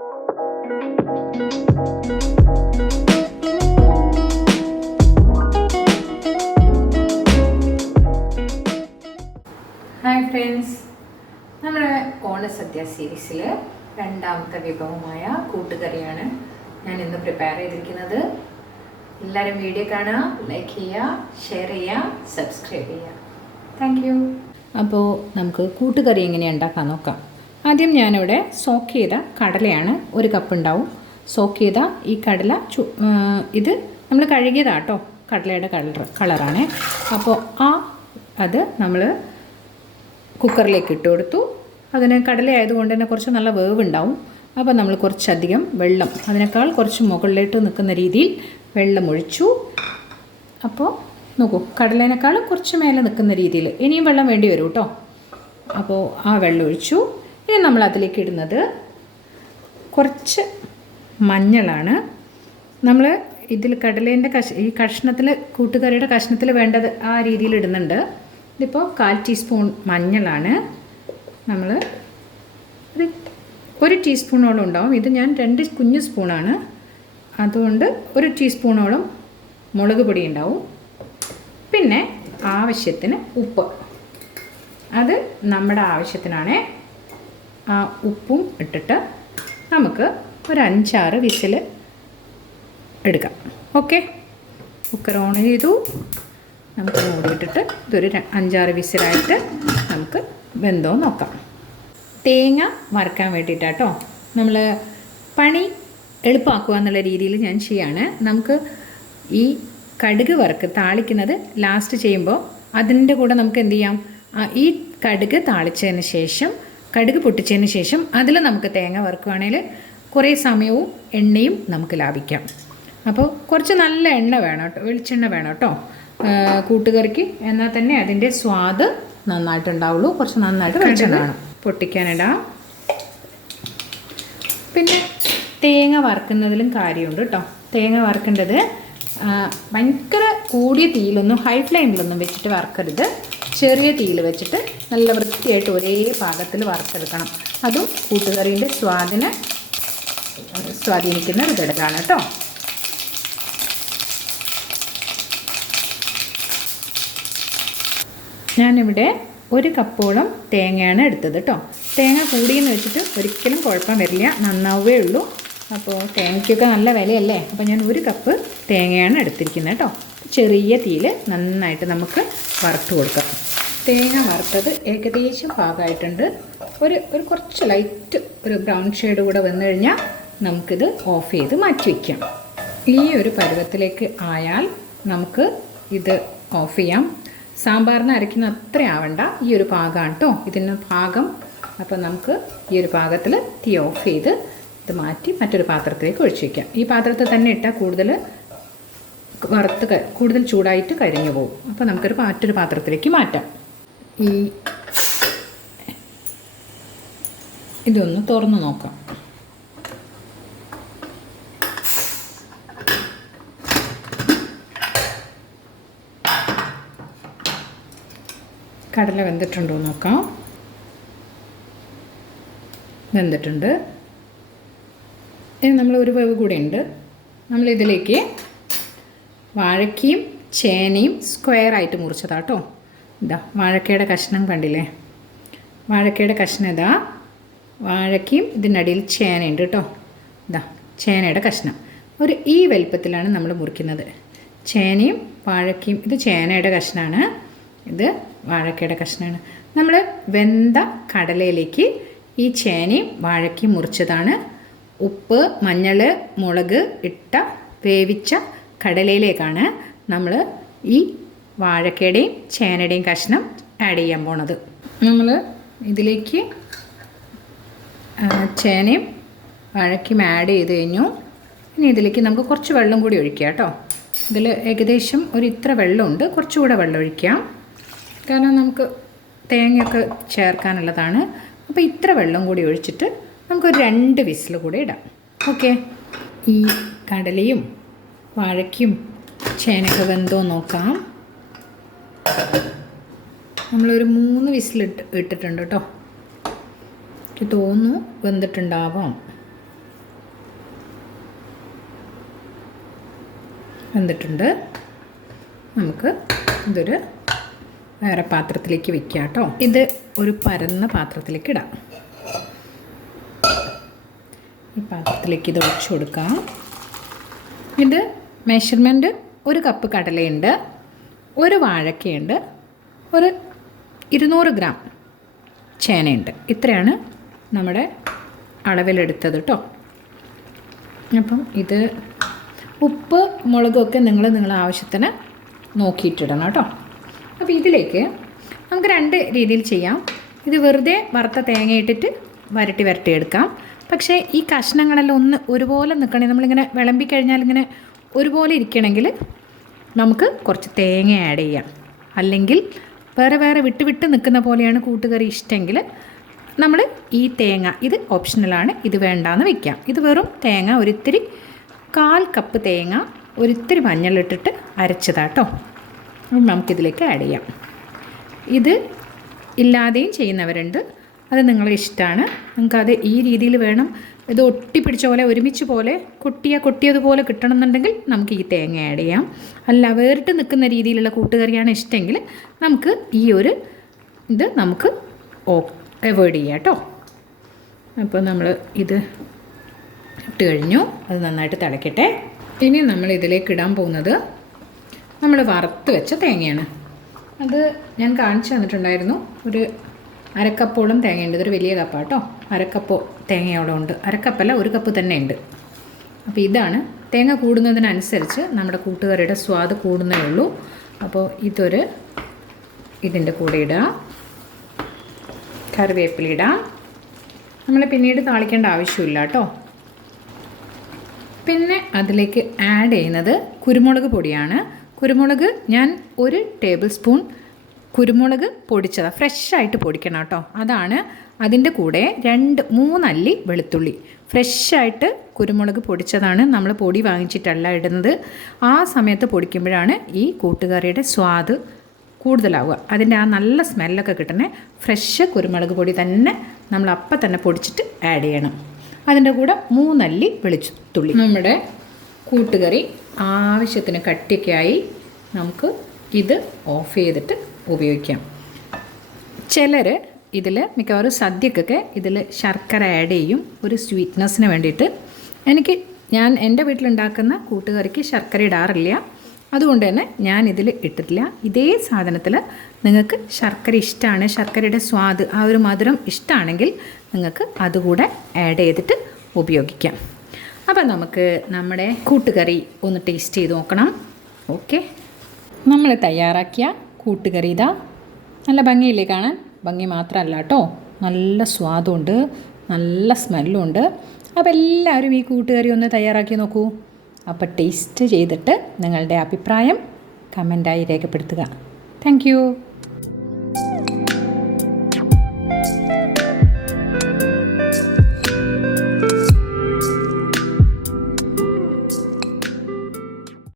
Hi friends നമ്മുടെ ഓണസദ്യ സീരീസിൽ രണ്ടാമത്തെ വിഭവമായ കൂട്ടുകറിയാണ് ഞാൻ ഇന്ന് പ്രിപ്പയർ ചെയ്തിരിക്കുന്നത്. എല്ലാവരും വീഡിയോ കാണുക ലൈക്ക് ചെയ്യുക ഷെയർ ചെയ്യുക സബ്സ്ക്രൈബ് ചെയ്യുക. താങ്ക് യു അപ്പോൾ നമുക്ക് കൂട്ടുകറി എങ്ങനെ ഉണ്ടാക്കാൻ നോക്കാം. ആദ്യം ഞാനിവിടെ സോക്ക് ചെയ്ത കടലയാണ് ഒരു കപ്പ് ഉണ്ടാവും. സോക്ക് ചെയ്ത ഈ കടല ചു ഇത് നമ്മൾ കഴുകിയതാട്ടോ കടലയുടെ കളർ കളറാണ് അപ്പോൾ ആ അത് നമ്മൾ കുക്കറിലേക്ക് ഇട്ട് കൊടുത്തു. അതിന് കടലയായതുകൊണ്ട് തന്നെ കുറച്ച് നല്ല വേവ് ഉണ്ടാവും അപ്പോൾ നമ്മൾ കുറച്ചധികം വെള്ളം അതിനേക്കാൾ കുറച്ച് മുകളിലേക്ക് നിൽക്കുന്ന രീതിയിൽ വെള്ളം ഒഴിച്ചു. അപ്പോൾ നോക്കൂ കടലേനേക്കാൾ കുറച്ച് മേലെ നിൽക്കുന്ന രീതിയിൽ ഇനിയും വെള്ളം വേണ്ടി വരും കേട്ടോ അപ്പോൾ ആ വെള്ളം ഒഴിച്ചു. ഇനി നമ്മൾ അതിലേക്ക് ഇടുന്നത് കുറച്ച് മഞ്ഞളാണ്. നമ്മൾ ഇതിൽ കടലേന്റെ കഷ ഈ കഷ്ണത്തിൽ കൂട്ടുകറിയുടെ കഷ്ണത്തിൽ വേണ്ടത് ആ രീതിയിൽ ഇടുന്നുണ്ട്. ഇതിപ്പോൾ കാൽ ടീസ്പൂൺ മഞ്ഞളാണ്. നമ്മൾ ഒരു ഒരു ടീസ്പൂണോളം ഉണ്ടാവും. ഇത് ഞാൻ രണ്ട് കുഞ്ഞു സ്പൂണാണ്. അതുകൊണ്ട് ഒരു ടീസ്പൂണോളം മുളക് പൊടി ഉണ്ടാവും. പിന്നെ ആവശ്യത്തിന് ഉപ്പ്. അത് നമ്മുടെ ആവശ്യത്തിനാണ് ഉപ്പും ഇട്ടിട്ട് നമുക്ക് ഒരു അഞ്ചാറ് വിസിൽ എടുക്കാം. ഓക്കെ? കുക്കർ ഓൺ ചെയ്തു. നമുക്ക് മൂടിയിട്ടിട്ട് ഇതൊരു അഞ്ചാറ് വിസിലായിട്ട് നമുക്ക് വെന്തോ നോക്കാം. തേങ്ങ വറുക്കാൻ വേണ്ടിയിട്ടാട്ടോ. നമ്മൾ പണി എളുപ്പമാക്കുക എന്നുള്ള രീതിയിൽ ഞാൻ ചെയ്യാണ്. നമുക്ക് ഈ കടുക് വറുക്ക് താളിക്കുന്നത് ലാസ്റ്റ് ചെയ്യുമ്പോൾ അതിന്റെ കൂടെ നമുക്ക് എന്ത് ചെയ്യാം? ഈ കടുക് താളിച്ചതിന് ശേഷം കടുക് പൊട്ടിച്ചതിന് ശേഷം അതിൽ നമുക്ക് തേങ്ങ വറുക്കുകയാണെങ്കിൽ കുറേ സമയവും എണ്ണയും നമുക്ക് ലാഭിക്കാം. അപ്പോൾ കുറച്ച് നല്ല എണ്ണ വേണം കേട്ടോ വെളിച്ചെണ്ണ വേണം കേട്ടോ. കൂട്ടുകറിക്ക് എന്നാൽ തന്നെ അതിന്റെ സ്വാദ് നന്നായിട്ടുണ്ടാവുള്ളൂ. കുറച്ച് നന്നായിട്ട് വെളിച്ചെണ്ണ വേണം. പൊട്ടിക്കാനിടാം. പിന്നെ തേങ്ങ വറുക്കുന്നതിലും കാര്യമുണ്ട് കേട്ടോ. തേങ്ങ വറുക്കേണ്ടത് ഭയങ്കര കൂടിയ തീയിലൊന്നും ഹൈ ഫ്ലെയിമിലൊന്നും വെച്ചിട്ട് വറുക്കരുത്. ചെറിയ തീയിൽ വെച്ചിട്ട് നല്ല വൃത്തിയായിട്ട് ഒരേ പാകത്തിൽ വറുത്തെടുക്കണം. അതും കൂട്ടുകറിയുടെ സ്വാദിനെ സ്വാധീനിക്കുന്ന ഒരു ഘടകമാണ് കേട്ടോ. ഞാനിവിടെ ഒരു കപ്പോളം തേങ്ങയാണ് എടുത്തത് കേട്ടോ. തേങ്ങ കൂടിയെന്ന് വെച്ചിട്ട് ഒരിക്കലും കുഴപ്പം വരില്ല. നന്നാവേ ഉള്ളൂ അപ്പോൾ തേങ്ങയ്ക്കൊക്കെ നല്ല വിലയല്ലേ? അപ്പോൾ ഞാൻ ഒരു കപ്പ് തേങ്ങയാണ് എടുത്തിരിക്കുന്നത് കേട്ടോ. ചെറിയ തീയിൽ നന്നായിട്ട് നമുക്ക് വറുത്ത് കൊടുക്കാം. തേങ്ങ വറുത്തത് ഏകദേശം പാകമായിട്ടുണ്ട്. ഒരു ഒരു കുറച്ച് ലൈറ്റ് ഒരു ബ്രൗൺ ഷെയ്ഡ് കൂടെ വന്നു കഴിഞ്ഞാൽ നമുക്കിത് ഓഫ് ചെയ്ത് മാറ്റി വയ്ക്കാം ഈ ഒരു പരുവത്തിലേക്ക് ആയാൽ നമുക്ക് ഇത് ഓഫ് ചെയ്യാം. സാമ്പാറിന് അരയ്ക്കുന്ന അത്ര ആവണ്ട. ഈ ഒരു പാകമാണ് കേട്ടോ. ഇതിന് പാകം. അപ്പോൾ നമുക്ക് ഈ ഒരു പാകത്തിൽ തീ ഓഫ് ചെയ്ത് ഇത് മാറ്റി മറ്റൊരു പാത്രത്തിലേക്ക് ഒഴിച്ചു വയ്ക്കാം ഈ പാത്രത്തിൽ തന്നെ ഇട്ടാൽ കൂടുതൽ വറുത്ത് കൂടുതൽ ചൂടായിട്ട് കരിഞ്ഞു പോകും. അപ്പോൾ നമുക്കൊരു മറ്റൊരു പാത്രത്തിലേക്ക് മാറ്റാം. ഈ ഇതൊന്ന് തുറന്ന് നോക്കാം. കടല വെന്തിട്ടുണ്ടോ നോക്കാം. വെന്തിട്ടുണ്ട്. ഇനി നമ്മൾ ഒരു വേവ് കൂടെ ഉണ്ട്. നമ്മൾ ഇതിലേക്ക് വാഴക്കയും ചേനയും സ്ക്വയർ ആയിട്ട് മുറിച്ചതാട്ടോ ഇതാ വാഴക്കയുടെ കഷ്ണം കണ്ടില്ലേ? വാഴക്കയുടെ കഷ്ണം ഇതാ. വാഴക്കയും ഇതിനടിയിൽ ചേനയുണ്ട് കേട്ടോ ഇതാ ചേനയുടെ കഷ്ണം. ഒരു ഈ വലിപ്പത്തിലാണ് നമ്മൾ മുറിക്കുന്നത്. ചേനയും വാഴക്കയും ഇത് ചേനയുടെ കഷ്ണമാണ് ഇത് വാഴക്കയുടെ കഷ്ണമാണ് നമ്മൾ വെന്ത കടലയിലേക്ക് ഈ ചേനയും വാഴക്കയും മുറിച്ചതാണ്. ഉപ്പ് മഞ്ഞൾ മുളക് ഇട്ട വേവിച്ച കടലയിലേക്കാണ് നമ്മൾ ഈ വാഴക്കയുടെയും ചേനയുടെയും കഷ്ണം ആഡ് ചെയ്യാൻ പോണത്. നമ്മൾ ഇതിലേക്ക് ചേനയും വാഴയ്ക്കും ആഡ് ചെയ്ത് കഴിഞ്ഞു. ഇനി ഇതിലേക്ക് നമുക്ക് കുറച്ച് വെള്ളം കൂടി ഒഴിക്കാം കേട്ടോ. ഇതിൽ ഏകദേശം ഒരു ഇത്ര വെള്ളമുണ്ട്. കുറച്ചുകൂടെ വെള്ളം ഒഴിക്കാം. കാരണം നമുക്ക് തേങ്ങയൊക്കെ ചേർക്കാനുള്ളതാണ്. അപ്പോൾ ഇത്ര വെള്ളം കൂടി ഒഴിച്ചിട്ട് നമുക്കൊരു രണ്ട് വിസിൽ കൂടെ ഇടാം. ഓക്കെ. ഈ കടലയും വാഴയ്ക്കും ചേനക്ക വെന്തോ നോക്കാം. നമ്മളൊരു മൂന്ന് വിസിൽ ഇട്ട് ഇട്ടിട്ടുണ്ട് കേട്ടോ. എനിക്ക് തോന്നുന്നു വെന്തിട്ടുണ്ടാവാം. വെന്തിട്ടുണ്ട്. നമുക്ക് ഇതൊരു വേറെ പാത്രത്തിലേക്ക് വെക്കാം കേട്ടോ. ഇത് ഒരു പരന്ന പാത്രത്തിലേക്ക് ഇടാം. ഈ പാത്രത്തിലേക്ക് ഇത് ഒഴിച്ചു കൊടുക്കാം. ഇത് മെഷർമെന്റ് ഒരു കപ്പ് കടലയുണ്ട് ഒരു വാഴക്കയുണ്ട് ഒരു ഇരുന്നൂറ് ഗ്രാം ചേനയുണ്ട്. ഇത്രയാണ് നമ്മുടെ അളവിലെടുത്തത് കേട്ടോ അപ്പം ഇത് ഉപ്പ് മുളകൊക്കെ നിങ്ങൾ നിങ്ങളുടെ ആവശ്യത്തിന് നോക്കിയിട്ടിടണം കേട്ടോ അപ്പോൾ ഇതിലേക്ക് നമുക്ക് രണ്ട് രീതിയിൽ ചെയ്യാം. ഇത് വെറുതെ വറുത്ത തേങ്ങ ഇട്ടിട്ട് വരട്ടി വരട്ടി എടുക്കാം പക്ഷേ ഈ കഷ്ണങ്ങളെല്ലാം ഒന്ന് ഒരുപോലെ നിൽക്കണേ. നമ്മളിങ്ങനെ വിളമ്പി കഴിഞ്ഞാൽ ഇങ്ങനെ ഒരുപോലെ ഇരിക്കണമെങ്കിൽ നമുക്ക് കുറച്ച് തേങ്ങ ആഡ് ചെയ്യാം. അല്ലെങ്കിൽ വേറെ വേറെ വിട്ട് വിട്ട് നിൽക്കുന്ന പോലെയാണ് കൂട്ടുകറി ഇഷ്ടമെങ്കിൽ നമ്മൾ ഈ തേങ്ങ ഇത് ഓപ്ഷണലാണ് ഇത് വേണ്ടാന്ന് വെക്കാം. ഇത് വെറും തേങ്ങ ഒരിത്തിരി കാൽ കപ്പ് തേങ്ങ ഒരിത്തിരി മഞ്ഞളിട്ടിട്ട് അരച്ചതാട്ടോ നമുക്കിതിലേക്ക് ആഡ് ചെയ്യാം. ഇത് ഇല്ലാതെയും ചെയ്യുന്നവരുണ്ട്. അത് നിങ്ങളെ ഇഷ്ടമാണ് നിങ്ങൾക്കത് ഈ രീതിയിൽ വേണം. ഇത് ഒട്ടിപ്പിടിച്ച പോലെ ഒരുമിച്ച് പോലെ കൊട്ടിയ കൊട്ടിയതുപോലെ കിട്ടണമെന്നുണ്ടെങ്കിൽ നമുക്ക് ഈ തേങ്ങ ആഡ് ചെയ്യാം. അല്ല വേറിട്ട് നിൽക്കുന്ന രീതിയിലുള്ള കൂട്ടുകറിയാണ് ഇഷ്ടമെങ്കിൽ നമുക്ക് ഈ ഒരു ഇത് നമുക്ക് ഓ അവോയ്ഡ് ചെയ്യാം കേട്ടോ. അപ്പോൾ നമ്മൾ ഇത് ഇട്ട് കഴിഞ്ഞു. അത് നന്നായിട്ട് തിളയ്ക്കട്ടെ ഇനി നമ്മൾ ഇതിലേക്ക് ഇടാൻ പോകുന്നത് നമ്മൾ വറുത്ത് വെച്ച തേങ്ങയാണ്. അത് ഞാൻ കാണിച്ചു തന്നിട്ടുണ്ടായിരുന്നു. ഒരു അരക്കപ്പോളം തേങ്ങയുണ്ട്. ഇതൊരു വലിയ കപ്പാണ് കേട്ടോ. അരക്കപ്പോ തേങ്ങയോളം ഉണ്ട്. അരക്കപ്പല്ല ഒരു കപ്പ് തന്നെ ഉണ്ട്. അപ്പോൾ ഇതാണ്. തേങ്ങ കൂടുന്നതിനനുസരിച്ച് നമ്മുടെ കൂട്ടുകറിയുടെ സ്വാദ് കൂടുന്നേ ഉള്ളൂ. അപ്പോൾ ഇതൊരു ഇതിന്റെ കൂടെ ഇടാം. നമ്മൾ പിന്നീട് താളിക്കേണ്ട ആവശ്യമില്ല കേട്ടോ. പിന്നെ അതിലേക്ക് ആഡ് ചെയ്യുന്നത് കുരുമുളക് പൊടിയാണ്. കുരുമുളക് ഞാൻ ഒരു ടേബിൾ സ്പൂൺ കുരുമുളക് പൊടിച്ചതാണ് ഫ്രഷായിട്ട് പൊടിക്കണം കേട്ടോ. അതാണ് അതിന്റെ കൂടെ രണ്ട് മൂന്നല്ലി വെളുത്തുള്ളി. ഫ്രഷായിട്ട് കുരുമുളക് പൊടിച്ചതാണ് നമ്മൾ പൊടി വാങ്ങിച്ചിട്ടല്ല ഇടുന്നത്. ആ സമയത്ത് പൊടിക്കുമ്പോഴാണ് ഈ കൂട്ടുകറിയുടെ സ്വാദ് കൂടുതലാവുക. അതിന്റെ ആ നല്ല സ്മെല്ലൊക്കെ കിട്ടണേ ഫ്രഷ് കുരുമുളക് പൊടി തന്നെ നമ്മൾ അപ്പം തന്നെ പൊടിച്ചിട്ട് ആഡ് ചെയ്യണം. അതിന്റെ കൂടെ മൂന്നല്ലി വെളുത്തുള്ളി. നമ്മുടെ കൂട്ടുകറി ആവശ്യത്തിന് കട്ടിയൊക്കെയായി നമുക്ക് ഇത് ഓഫ് ചെയ്തിട്ട് ഉപയോഗിക്കാം. ചിലർ ഇതിൽ മിക്കവാറും സദ്യക്കൊക്കെ ഇതിൽ ശർക്കര ആഡ് ചെയ്യും ഒരു സ്വീറ്റ്നെസ്സിന് വേണ്ടിയിട്ട്. എനിക്ക് ഞാൻ എന്റെ വീട്ടിലുണ്ടാക്കുന്ന കൂട്ടുകറിക്ക് ശർക്കര ഇടാറില്ല. അതുകൊണ്ട് തന്നെ ഞാൻ ഇതിൽ ഇട്ടിട്ടില്ല. ഇതേ സാധനത്തിൽ നിങ്ങൾക്ക് ശർക്കര ഇഷ്ടമാണ് ശർക്കരയുടെ സ്വാദ് ആ ഒരു മധുരം ഇഷ്ടമാണെങ്കിൽ നിങ്ങൾക്ക് അതുകൂടെ ആഡ് ചെയ്തിട്ട് ഉപയോഗിക്കാം. അപ്പം നമുക്ക് നമ്മുടെ കൂട്ടുകറി ഒന്ന് ടേസ്റ്റ് ചെയ്ത് നോക്കണം. ഓക്കെ നമ്മൾ തയ്യാറാക്കിയ കൂട്ടുകറി. ഇതാ നല്ല ഭംഗിയില്ലേ കാണാൻ? ഭംഗി മാത്രമല്ല കേട്ടോ. നല്ല സ്വാദുണ്ട് നല്ല സ്മെല്ലും ഉണ്ട് അപ്പോൾ എല്ലാവരും ഈ കൂട്ടുകറി ഒന്ന് തയ്യാറാക്കി നോക്കൂ. അപ്പോൾ ടേസ്റ്റ് ചെയ്തിട്ട് നിങ്ങളുടെ അഭിപ്രായം കമന്റായി രേഖപ്പെടുത്തുക. താങ്ക്